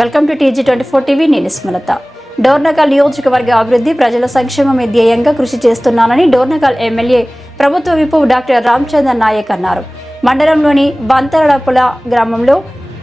Welcome to TG24 TV. నేను స్మలత. డోర్నకల్ నియోజకవర్గ అభివృద్ధి ప్రజల సంక్షేమమే ధ్యేయంగా కృషి చేస్తున్నానని డోర్నకల్ ఎమ్మెల్యే ప్రభుత్వ విప్ డాక్టర్ రామచంద్ర నాయక్ అన్నారు. మండలంలోని బంతరడపుల గ్రామంలో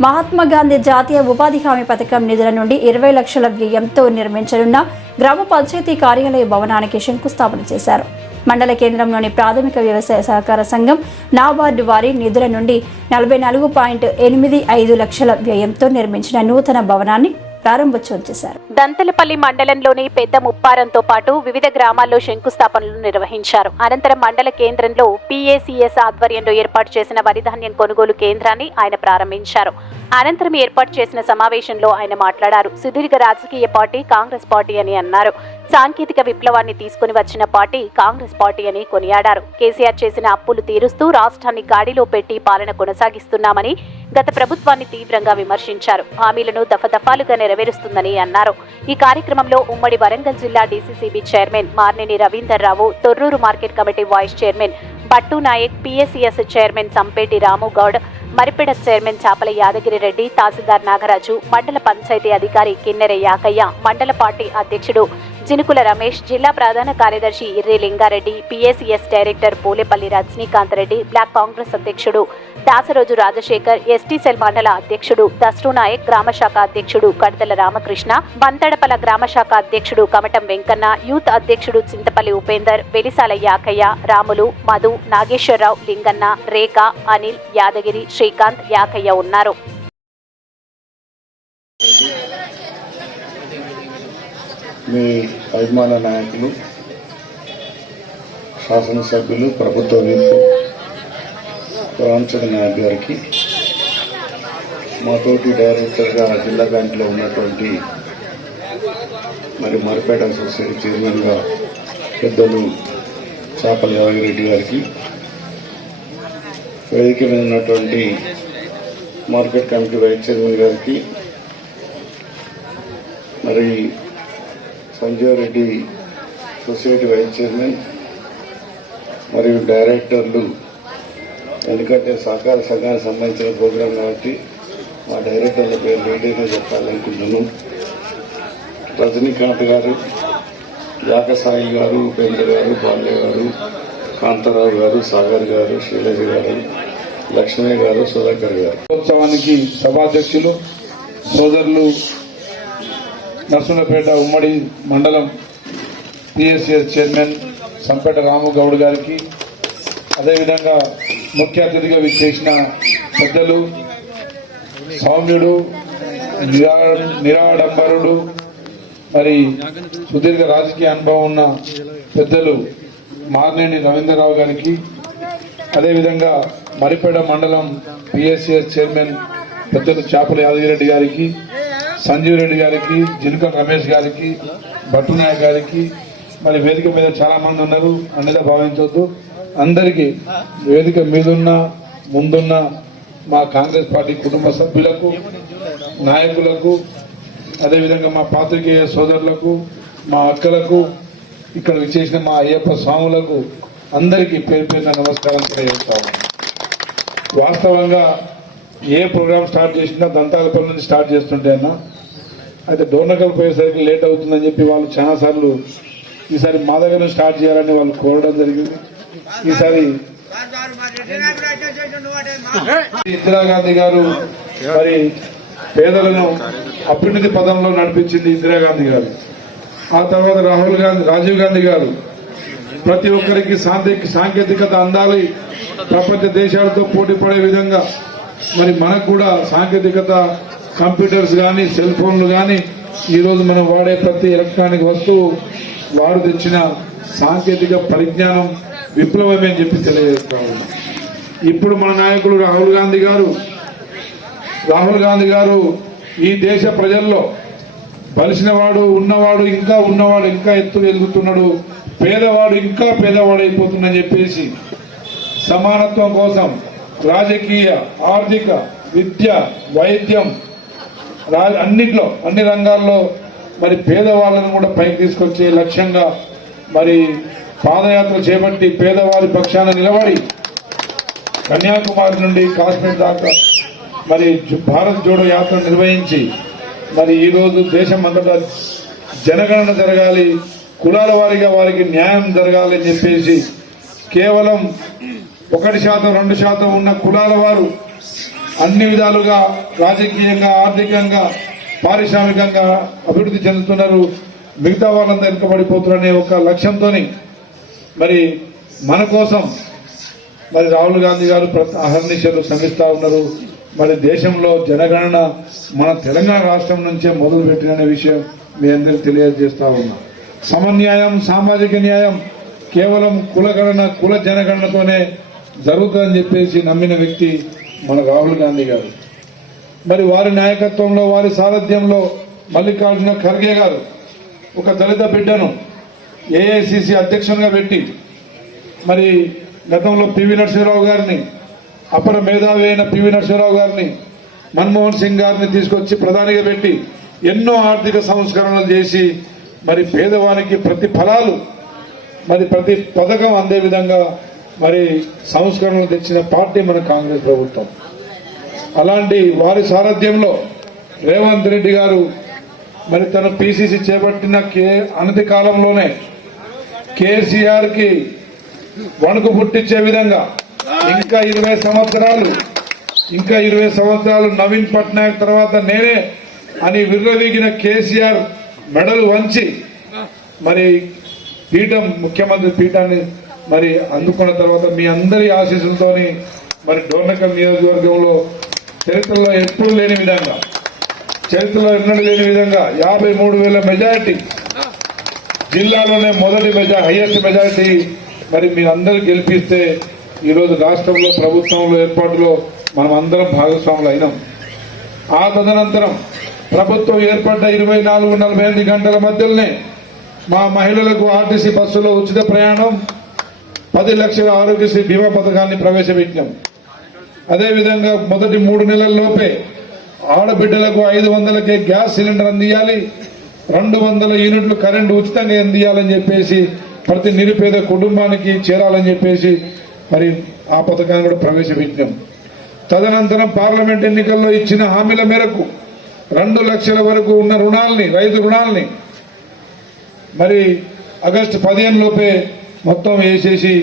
మహాత్మా గాంధీ జాతీయ ఉపాధి హామీ పథకం నిధుల నుండి 20 లక్షల వ్యయంతో నిర్మించనున్న గ్రామ పంచాయతీ కార్యాలయ భవనానికి శంకుస్థాపన చేశారు. మండల కేంద్రంలోని ప్రాథమిక వ్యవసాయ సహకార సంఘం నాబార్డు వారి నిధుల నుండి 44.85 లక్షల వ్యయంతో నిర్మించిన నూతన భవనాన్ని ప్రారంభోత్సవం చేశారు. దంతలపల్లి మండలంలోని పెద్ద ముప్పారంతో పాటు వివిధ గ్రామాల్లో శంకుస్థాపనలు నిర్వహించారు. అనంతరం మండల కేంద్రంలో PACS ఆధ్వర్యంలో ఏర్పాటు చేసిన వరిధాన్యం కొనుగోలు కేంద్రాన్ని ఆయన ప్రారంభించారు. అనంతరం ఏర్పాటు చేసిన సమావేశంలో ఆయన మాట్లాడారు. సుదీర్ఘ రాజకీయ పార్టీ కాంగ్రెస్ పార్టీ అని అన్నారు. సాంకేతిక విప్లవాన్ని తీసుకుని వచ్చిన పార్టీ కాంగ్రెస్ పార్టీ అని కొనియాడారు. కేసీఆర్ చేసిన అప్పులు తీరుస్తూ రాష్ట్రాన్ని గాడిలో పెట్టి పాలన కొనసాగిస్తున్నామని గత ప్రభుత్వాన్ని తీవ్రంగా విమర్శించారు. హామీలను దఫదఫాలుగా నెరవేరుస్తుందని అన్నారు. ఈ కార్యక్రమంలో ఉమ్మడి వరంగల్ జిల్లా DCCB chairman Marneni Ravinder Rao, Torrur market committee vice chairman Battu Nayak, PACS chairman Sampeti Ramugoud, Maripeda chairman Chapala Yadagiri Reddy, తహసీల్దార్ నాగరాజు, మండల పంచాయతీ అధికారి కిన్నెర యాకయ్య, మండల పార్టీ అధ్యక్షుడు జినుకుల రమేష్, జిల్లా ప్రధాన కార్యదర్శి Irri Lingareddy, PACS director Pulepalli Rajinikanth Reddy, block Congress అధ్యక్షుడు దాసరోజు రాజశేఖర్, ST సెల్ మండల అధ్యక్షుడు దస్టు నాయక్, గ్రామశాఖ అధ్యక్షుడు కడతల రామకృష్ణ, బంతడపల గ్రామశాఖ అధ్యక్షుడు కమటం వెంకన్న, యూత్ అధ్యక్షుడు చింతపల్లి ఉపేందర్, వెలిసాల యాకయ్య, రాములు, మధు, నాగేశ్వరరావు, లింగన్న, రేఖ, అనిల్, యాదగిరి, శ్రీకాంత్, యాకయ్య ఉన్నారు. మీ అభిమాన నాయకులు, శాసనసభ్యులు, ప్రభుత్వ విప్ రామచంద్ర నాయక్ గారికి, మా తోటి డైరెక్టర్గా జిల్లా బ్యాంకులో ఉన్నటువంటి మరిపేట సొసైటీ చైర్మన్గా పెద్దలు చాపల యాదగిరెడ్డి గారికి, వేదిక మీద ఉన్నటువంటి మార్కెట్ కమిటీ వైస్ చైర్మన్ గారికి, మరి Sanjeev Reddy society vice chairman మరియు డైరెక్టర్లు, ఎందుకంటే సహకార సంఘానికి సంబంధించిన ప్రోగ్రాం కాబట్టి మా డైరెక్టర్ల పేరు లేటైనా చెప్పాలనుకుంటున్నాం. రజనీకాంత్ గారు, యాకసాయి గారు, ఉపేంద్ర గారు, బాల్య గారు, కాంతారావు గారు, సాగర్ గారు, శైలజ గారు, లక్ష్మీ గారు, సుధాకర్ గారు. ఉత్సవానికి సభాధ్యక్షులు సోదరులు నర్సులపేట ఉమ్మడి మండలం PACS చైర్మన్ సంపేట రాముగౌడ్ గారికి, అదేవిధంగా ముఖ్య అతిథిగా విచ్చేసిన పెద్దలు, సౌమ్యుడు, నిరాడంబరుడు, మరి సుదీర్ఘ రాజకీయ అనుభవం ఉన్న పెద్దలు మార్నేని రవీంద్రరావు గారికి, అదేవిధంగా మరిపేడ మండలం PACS చైర్మన్ పెద్దలు చాపల యాదగిరెడ్డి గారికి, సంజీవ్ రెడ్డి గారికి, జినుకల రమేష్ గారికి, భట్టునాయక్ గారికి, మరి వేదిక మీద చాలా మంది ఉన్నారు, అన్నదా భావించవద్దు. అందరికీ వేదిక మీదున్న ముందున్న మా కాంగ్రెస్ పార్టీ కుటుంబ సభ్యులకు, నాయకులకు, అదేవిధంగా మా పాత్రికేయ సోదరులకు, మా అక్కలకు, ఇక్కడ విచ్చేసిన మా అయ్యప్ప స్వాములకు అందరికీ పేరు పేరున నమస్కారం తెలియజేస్తాము. వాస్తవంగా ఏ ప్రోగ్రామ్ స్టార్ట్ చేసినా దంతాలపల్లి నుంచి స్టార్ట్ చేస్తుంటే అన్న, అయితే డోర్నకల్ పోయేసరికి లేట్ అవుతుందని చెప్పి వాళ్ళు చాలా సార్లు ఈసారి మా దగ్గర స్టార్ట్ చేయాలని వాళ్ళు కోరడం జరిగింది. ఈసారి ఇందిరాగాంధీ గారు మరి పేదలను అభ్యున్నతి పదంలో నడిపించింది ఇందిరాగాంధీ గారు. ఆ తర్వాత రాజీవ్ గాంధీ గారు ప్రతి ఒక్కరికి సాంకేతికత అందాలి, ప్రపంచ దేశాలతో పోటీ పడే విధంగా మరి మనకు కూడా సాంకేతికత, కంప్యూటర్స్ కానీ, సెల్ ఫోన్లు కానీ, ఈరోజు మనం వాడే ప్రతి ఎలక్ట్రానిక్ వస్తువు వారు తెచ్చిన సాంకేతిక పరిజ్ఞానం విప్లవమే అని చెప్పి తెలియజేస్తా ఉన్నాం. ఇప్పుడు మన నాయకులు రాహుల్ గాంధీ గారు ఈ దేశ ప్రజల్లో బలిసినవాడు ఉన్నవాడు ఇంకా ఎత్తులు ఎదుగుతున్నాడు, పేదవాడు ఇంకా పేదవాడైపోతుందని చెప్పేసి సమానత్వం కోసం రాజకీయ, ఆర్థిక, విద్య, వైద్యం అన్ని రంగాల్లో మరి పేదవాళ్ళను కూడా పైకి తీసుకొచ్చే లక్ష్యంగా మరి పాదయాత్ర చేపట్టి పేదవారి పక్షాన నిలబడి కన్యాకుమారి నుండి కాశ్మీర్ దాకా మరి భారత్ జోడో యాత్ర నిర్వహించి మరి ఈరోజు దేశం అంతటా జనగణన జరగాలి, కులాల వారీగా వారికి న్యాయం జరగాలి అని చెప్పేసి కేవలం 1% 2% ఉన్న కులాల వారు అన్ని విధాలుగా రాజకీయంగా, ఆర్థికంగా, పారిశ్రామికంగా అభివృద్ధి చెందుతున్నారు, మిగతా వాళ్ళంతా వెనుకబడిపోతున్నారనే ఒక లక్ష్యంతో మరి మన కోసం మరి రాహుల్ గాంధీ గారు అహర్నిశలు శ్రమిస్తూ ఉన్నారు. మరి దేశంలో జనగణన మన తెలంగాణ రాష్ట్రం నుంచే మొదలు పెట్టిన విషయం మీ అందరికీ తెలియజేస్తా ఉన్నా. సమన్యాయం, సామాజిక న్యాయం కేవలం కులగణన, కుల జనగణనతోనే జరుగుతుందని చెప్పేసి నమ్మిన వ్యక్తి మన రాహుల్ గాంధీ గారు. మరి వారి నాయకత్వంలో, వారి సారథ్యంలో మల్లికార్జున ఖర్గే గారు ఒక దళిత బిడ్డను ఏఐసిసి అధ్యక్షునిగా పెట్టి మరి గతంలో పివి నరసింహరావు గారిని, అపర మేధావి అయిన పివి నరసింహరావు గారిని, మన్మోహన్ సింగ్ గారిని తీసుకొచ్చి ప్రధానిగా పెట్టి ఎన్నో ఆర్థిక సంస్కరణలు చేసి మరి పేదవానికి ప్రతి ఫలాలు, మరి ప్రతి పథకం అందే విధంగా మరి సంస్కరణలు తెచ్చిన పార్టీ మన కాంగ్రెస్ ప్రభుత్వం. అలాంటి వారి సారథ్యంలో రేవంత్ రెడ్డి గారు మరి తన పిసిసి చేపట్టిన అనతి కాలంలోనే కేసీఆర్ కి వణుకు పుట్టించే విధంగా ఇంకా 20 సంవత్సరాలు నవీన్ పట్నాయక్ తర్వాత నేనే అని విర్రవీగిన కేసీఆర్ మెడలు వంచి మరి పీఠం, ముఖ్యమంత్రి పీఠాన్ని మరి అందుకున్న తర్వాత మీ అందరి ఆశీస్సులతోని మరి డోర్నకల్ నియోజకవర్గంలో చరిత్రలో ఎప్పుడు లేని విధంగా, చరిత్రలో ఎన్నడూ లేని విధంగా 53,000 మెజారిటీ, జిల్లాలోనే మొదటి హైయెస్ట్ మెజారిటీ మరి మీరందరూ గెలిపిస్తే ఈరోజు రాష్ట్రంలో ప్రభుత్వంలో ఏర్పాటులో మనం అందరం భాగస్వాములు అయినాం. ఆ తదనంతరం ప్రభుత్వం ఏర్పడ్డ 24-48 గంటల మధ్యలోనే మా మహిళలకు ఆర్టీసీ బస్సులో ఉచిత ప్రయాణం, 10 లక్షల ఆరోగ్యశ్రీ బీమా పథకాన్ని ప్రవేశపెట్టాం. అదేవిధంగా మొదటి 3 నెలల్లోపే ఆడబిడ్డలకు 500కే గ్యాస్ సిలిండర్ అందియాలి, 200 యూనిట్లు కరెంటు ఉచితంగా అందియాలని చెప్పేసి ప్రతి నిరుపేద కుటుంబానికి చేరాలని చెప్పేసి మరి ఆ పథకాన్ని కూడా ప్రవేశపెట్టాం. తదనంతరం పార్లమెంట్ ఎన్నికల్లో ఇచ్చిన హామీల మేరకు 2 లక్షల వరకు ఉన్న రుణాలని, రైతు రుణాలని మరి ఆగస్టు 15 లోపే మొత్తం వేసేసి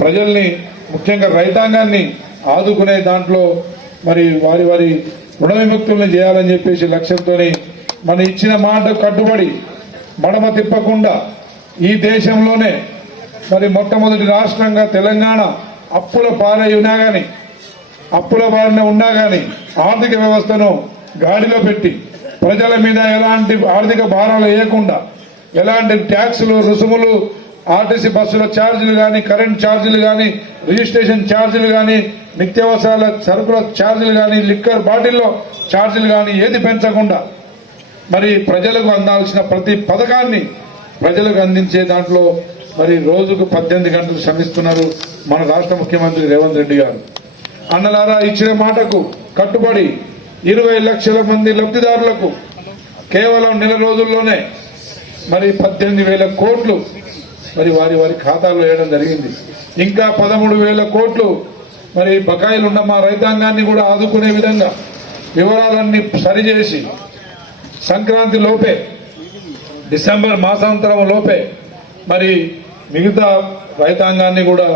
ప్రజల్ని, ముఖ్యంగా రైతాంగాన్ని ఆదుకునే దాంట్లో మరి వారి వారి రుణ విముక్తుల్ని చేయాలని చెప్పేసి లక్ష్యంతో మన ఇచ్చిన మాట కట్టుబడి మడమ తిప్పకుండా ఈ దేశంలోనే మరి మొట్టమొదటి రాష్ట్రంగా తెలంగాణ అప్పుల బారిన ఉన్నా కానీ ఆర్థిక వ్యవస్థను గాడిలో పెట్టి ప్రజల మీద ఎలాంటి ఆర్థిక భారాలు వేయకుండా, ఎలాంటి ట్యాక్సులు, రుసుములు, ఆర్టీసీ బస్సుల ఛార్జీలు కానీ, కరెంట్ ఛార్జీలు కానీ, రిజిస్ట్రేషన్ ఛార్జీలు కానీ, నిత్యావసరాల సరుకుల ఛార్జీలు కానీ, లిక్కర్ బాటిల్లో ఛార్జీలు కానీ ఏది పెంచకుండా మరి ప్రజలకు అందాల్సిన ప్రతి పథకాన్ని ప్రజలకు అందించే దాంట్లో మరి రోజుకు 18 గంటలు శ్రమిస్తున్నారు మన రాష్ట్ర ముఖ్యమంత్రి రేవంత్ రెడ్డి గారు. అన్నలారా, ఇచ్చిన మాటకు కట్టుబడి 20 లక్షల మంది లబ్ధిదారులకు కేవలం నెల రోజుల్లోనే మరి 18,000 కోట్లు మరి వారి వారి ఖాతాల్లో వేయడం జరిగింది. ఇంకా 13,000 కోట్లు మరి బకాయిలున్న మా రైతాంగాన్ని కూడా ఆదుకునే విధంగా వివరాలన్నీ సరిచేసి సంక్రాంతి లోపే, డిసెంబర్ మాసాంతరం లోపే మరి మిగతా రైతాంగాన్ని కూడా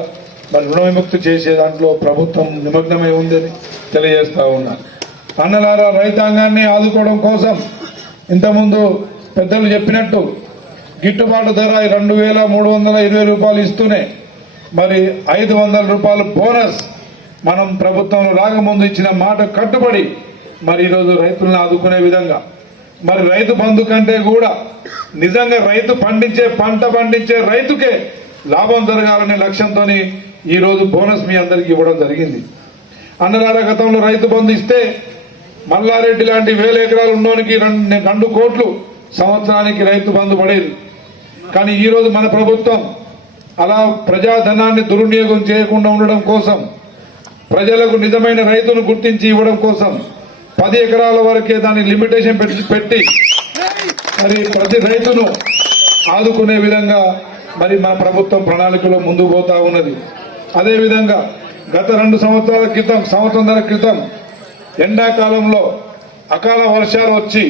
మరి రుణ విముక్తి చేసే దాంట్లో ప్రభుత్వం నిమగ్నమై ఉందని తెలియజేస్తా ఉన్నా. అన్నలారా, రైతాంగాన్ని ఆదుకోవడం కోసం ఇంతకుముందు పెద్దలు చెప్పినట్టు గిట్టుబాటు ధర 2,320 రూపాయలు ఇస్తూనే మరి 500 రూపాయలు బోనస్ మనం ప్రభుత్వంలో రాకముందు ఇచ్చిన మాట కట్టుబడి మరి ఈరోజు రైతులను ఆదుకునే విధంగా మరి రైతు బంధు కంటే కూడా నిజంగా పంట పండించే రైతుకే లాభం జరగాలనే లక్ష్యంతో ఈ రోజు బోనస్ మీ అందరికి ఇవ్వడం జరిగింది. అన్నదాత గతంలో రైతు బంధు ఇస్తే మల్లారెడ్డి లాంటి 1000 ఎకరాలు ఉన్నోనికి 2 కోట్లు సంవత్సరానికి రైతు బంధు పడేది. కానీ ఈ రోజు మన ప్రభుత్వం అలా ప్రజాధనాన్ని దుర్వినియోగం చేయకుండా ఉండడం కోసం, ప్రజలకు నిజమైన రైతును గుర్తించి ఇవ్వడం కోసం 10 ఎకరాల వరకే దాన్ని లిమిటేషన్ పెట్టి మరి ప్రతి రైతును ఆదుకునే విధంగా మరి మన ప్రభుత్వం ప్రణాళికలో ముందుకు పోతా ఉన్నది. అదేవిధంగా గత 2 సంవత్సరాల క్రితం ఎండాకాలంలో అకాల వర్షాలు వచ్చి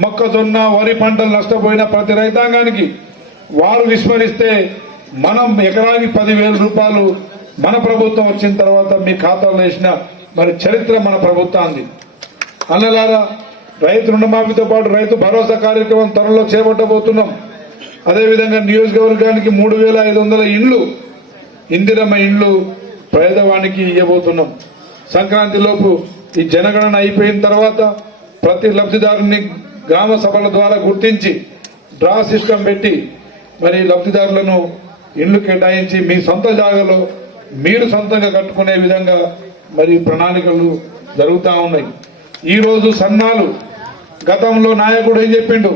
మొక్కజొన్న వరి పంటలు నష్టపోయిన ప్రతి రైతాంగానికి వారు విస్మరిస్తే మనం ఎకరానికి 10,000 రూపాయలు మన ప్రభుత్వం వచ్చిన తర్వాత మీ ఖాతాలో వేసిన మరి చరిత్ర మన ప్రభుత్వాన్ని. అన్నలారా, రైతు రుణమాఫీతో పాటు రైతు భరోసా కార్యక్రమం త్వరలో చేపట్టబోతున్నాం. అదేవిధంగా నియోజకవర్గానికి 3,500 ఇండ్లు ఇందిరమ్మ ఇండ్లు పేదవానికి ఇవ్వబోతున్నాం. సంక్రాంతిలోపు ఈ జనగణన అయిపోయిన తర్వాత ప్రతి లబ్ధిదారుని గ్రామ సభల ద్వారా గుర్తించి డ్రా సిస్టమ్ పెట్టి మరి లబ్ధిదారులను ఇండ్లు కేటాయించి మీ సొంత జాగాలో మీరు సొంతంగా కట్టుకునే విధంగా మరి ప్రణాళికలు జరుగుతూ ఉన్నాయి. ఈరోజు సన్నాలు, గతంలో నాయకుడు ఏం చెప్పిండు,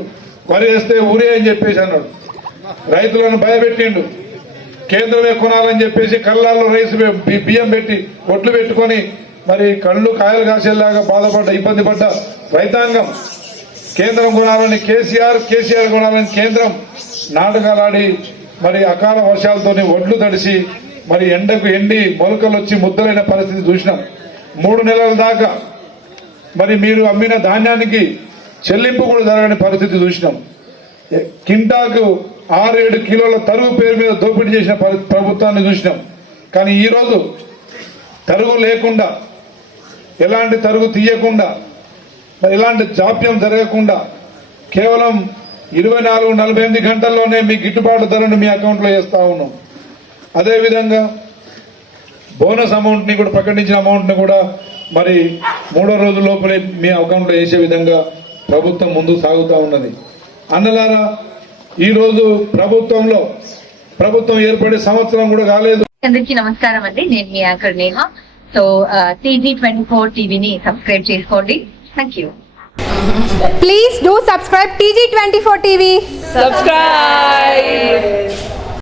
వరి వేస్తే ఊరే అని చెప్పేసి అన్నాడు, రైతులను భయపెట్టిండు. కేంద్రమే కొనాలని చెప్పేసి కళ్ళాల్లో రైసు బియ్యం పెట్టి ఒట్లు పెట్టుకొని మరి కళ్ళు కాయలు కాసేలాగా బాధపడ్డ ఇబ్బంది పడ్డ రైతాంగం కేంద్రం కొనాలని కేసీఆర్ కొనాలని కేంద్రం నాటకాలాడి మరి అకాల వర్షాలతోని ఒడ్లు తడిసి మరి ఎండకు ఎండి మొలకలు వచ్చి ముద్దలైన పరిస్థితి చూసినాం. 3 నెలల దాకా మరి మీరు అమ్మిన ధాన్యానికి చెల్లింపు కూడా జరగని పరిస్థితి చూసినాం. కింటాకు 6-7 కిలోల తరుగు పేరు మీద దోపిడీ చేసిన ప్రభుత్వాన్ని చూసినాం. కానీ ఈరోజు తరుగు లేకుండా, ఎలాంటి తరుగు తీయకుండా, మరి ఎలాంటి జాప్యం జరగకుండా కేవలం 24-48 గంటల్లోనే మీ గిట్టుబాటు ధరను మీ అకౌంట్లో వేస్తా ఉన్నాం. అదేవిధంగా బోనస్ అమౌంట్ని కూడా ప్రకటించిన అమౌంట్ని కూడా మరి 3వ రోజు లోపలే మీ అకౌంట్లో వేసే విధంగా ప్రభుత్వం ముందుకు సాగుతూ ఉన్నది. అన్నలారా, ఈరోజు ప్రభుత్వం ఏర్పడే సంవత్సరం కూడా కాలేదు. అందరికీ నమస్కారం అండి, నేను మీ యాంకర్ నేహ. సో TG24 టీవీని సబ్స్క్రైబ్ చేసుకోండి. Thank you. Please do subscribe TG24 TV. Subscribe.